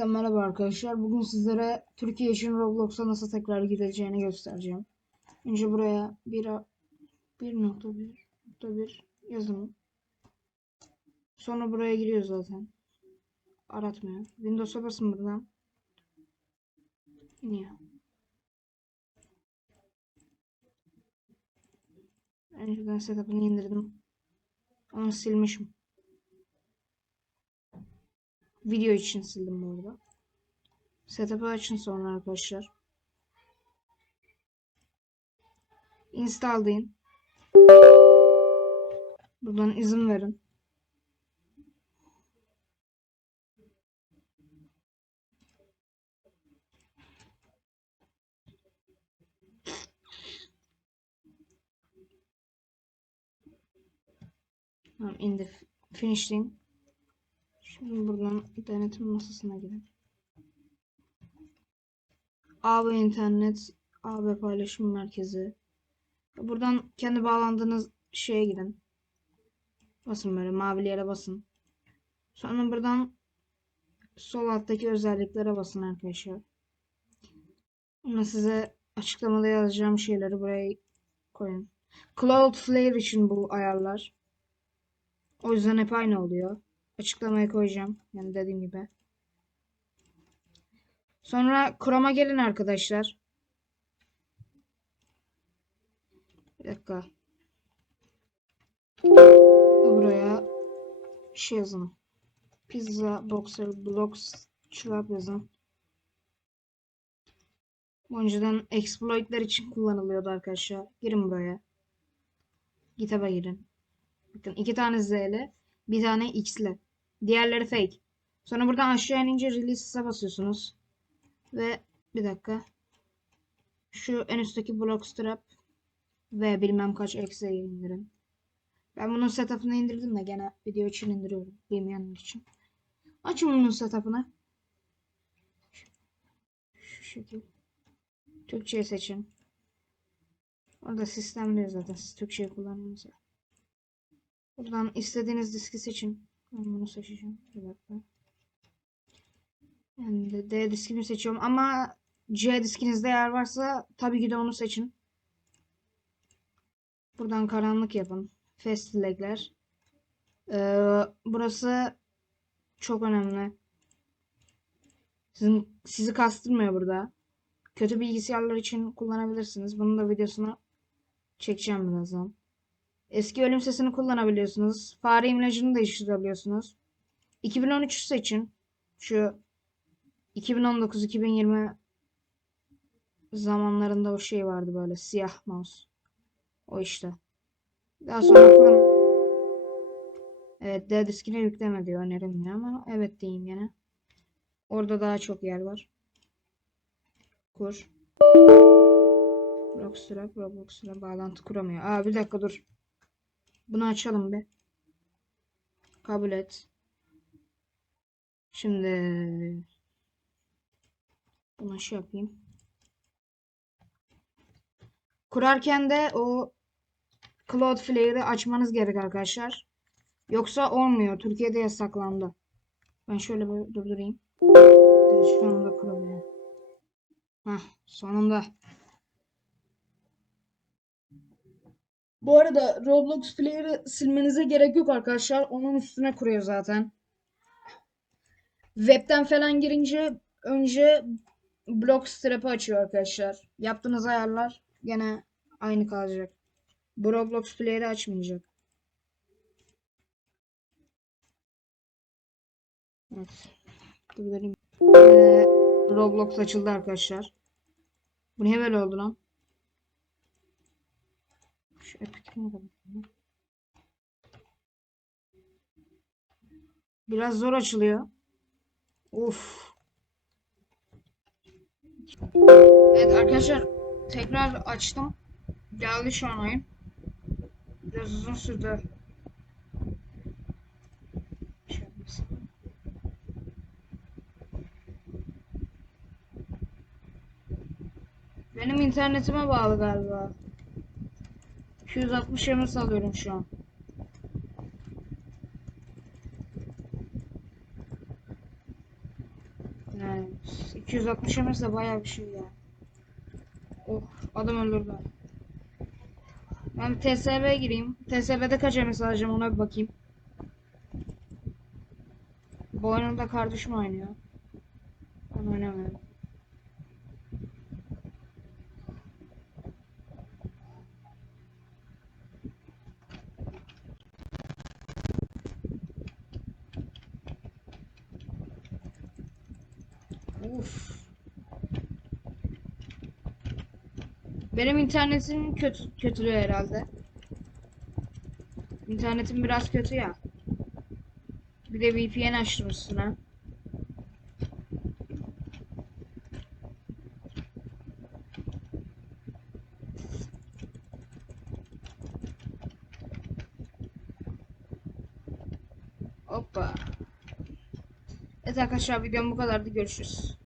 Hepinize merhaba arkadaşlar. Bugün sizlere Türkiye için Roblox'a nasıl tekrar gireceğini göstereceğim. Önce buraya 1 1.1.1 yazın. Sonra buraya giriyor zaten. Aratmıyor. Windows'a basın buradan. İniyor. Önceden setup'ını indirdim. Onu silmişim. Video için sildim bu arada. Setup'ı açın sonra arkadaşlar. Install deyin. Buradan izin verin. Tamam indir. Finish deyin. Şimdi buradan denetim masasına gidin. AB internet, AB paylaşım merkezi. Buradan kendi bağlandığınız şeye gidin. Basın böyle mavili yere basın. Sonra buradan sol alttaki özelliklere basın arkadaşlar. Ama size açıklamada yazacağım şeyleri buraya koyun. Cloudflare için bu ayarlar. O yüzden hep aynı oluyor. Açıklamaya koyacağım. Yani dediğim gibi. Sonra Chrome'a gelin arkadaşlar. Bir dakika. Buraya şey yazın. Pizza Boxer Blocks Trap yazın. Önceden exploitler için kullanılıyordu arkadaşlar. Girin buraya. GitHub'a girin. Bakın iki tane Z'li, bir tane X'li. Diğerleri fake. Sonra buradan aşağı inince release'a basıyorsunuz. Ve bir dakika. Şu en üstteki Blockstrap ve bilmem kaç eksiği indirin. Ben bunun setup'ını indirdim de gene video için indiriyorum. Bilmeyenler için. Açın bunun setup'ını. Şu şekil. Türkçe'yi seçin. Orada sistem diyor zaten. Siz Türkçe'yi kullanmanız. Buradan istediğiniz diski seçin. Ben bunu seçeceğim. Bir dakika. Yani de D diskini seçiyorum ama C diskinizde yer varsa tabii ki de onu seçin. Buradan karanlık yapın. Fast flag'ler. Ee, burası çok önemli. Sizin, sizi kastırmıyor burada. Kötü bilgisayarlar için kullanabilirsiniz. Bunun da videosunu çekeceğim birazdan. Eski ölüm sesini kullanabiliyorsunuz. Fare imlacını değiştirebiliyorsunuz. 2013 seçin. Şu 2019-2020 zamanlarında o şey vardı böyle siyah mouse. O işte. Daha sonra kurun. Evet D diskine yükleme diyor önerilmiyor ama evet diyeyim gene. Orada daha çok yer var. Kur. Rockstar'a Roblox'a bağlantı kuramıyor. Aa bir dakika dur. Bunu açalım bir. Kabul et. Şimdi bunu şey yapayım. Kurarken de o Cloudflare'i açmanız gerek arkadaşlar. Yoksa olmuyor. Türkiye'de yasaklandı. Ben şöyle bir durdurayım. Şu anda kuruluyor. Heh, sonunda. Bu arada Roblox Player'ı silmenize gerek yok arkadaşlar. Onun üstüne kuruyor zaten. Web'den falan girince önce Blockstrap'ı açıyor arkadaşlar. Yaptığınız ayarlar gene aynı kalacak. Bu Roblox Player'ı açmayacak. Evet. Ee, Roblox açıldı arkadaşlar. Bu niye böyle oldu lan? Şu epikine de bakalım. Biraz zor açılıyor. Uf. Evet arkadaşlar tekrar açtım. Geldi şu an oyun. Biraz uzun sürdü. Benim internetime bağlı galiba. 260 ms alıyorum şu an. 260 MS de bayağı bir şey ya. Oh adam öldürdü. Ben TSB'ye gireyim. TSB'de kaç MS alacağım ona bir bakayım. Bu oyunda kardeşim oynuyor. Ben oynamıyorum. Uf. Benim internetim kötü kötülüğü herhalde. İnternetim biraz kötü ya. Bir de VPN açtım üstüne. Hoppa. Evet arkadaşlar videom bu kadardı. Görüşürüz.